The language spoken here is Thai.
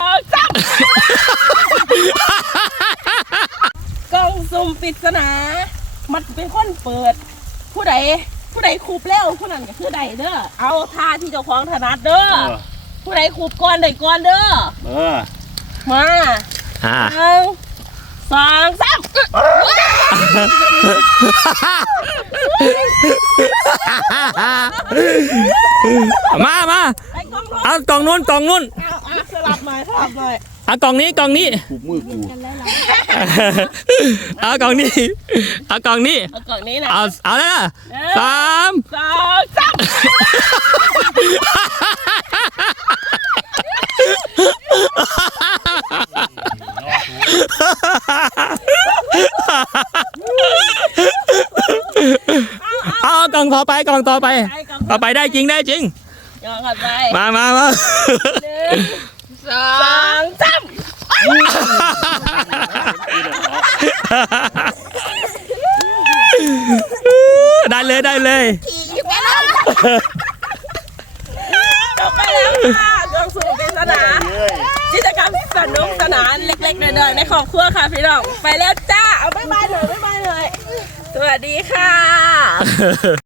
เอาจับกล่องสุ่มปริศนา มันเป็นคนเปิด ผู้ใดผู้ใดคูบแล้วผู้นั้นก็คือใดเด้อเอาท่าที่เจ้าของถนัดเด้อเออผู้ใดคูบก่อนใดก่อนเด้อเออมาอ่าหนึ่งสองสามมามาไอ้กล้องรถ เอากล่องนู้นกล่องนู้นเอาเอาสลับหน่อยสลับหน่อยเอากล่องนี้กล่องนี้กูมือกูเอากล่องนี้เอากล่องนี้เอากล่องนี้นะเอาเอาแล้วนะหนึ่งสามสองสามเอากล่องต่อไปกล่องต่อไปไอ้กล่องต่อไปได้จริงได้จริง กล่องก่อนไปมามามาหนึ่งสองสามได้เลยได้เลยขี่ไปแล้วจบไปแล้วค่ะกล่องสุ่มปริศนาเอ้ยกิจกรรมสนุกสนานเล็กๆน้อยๆในครอบครัวค่ะพี่น้องไปแล้วจ้าเอาบ๊ายบายหน่อยบ๊ายบายหน่อยสวัสดีค่ะ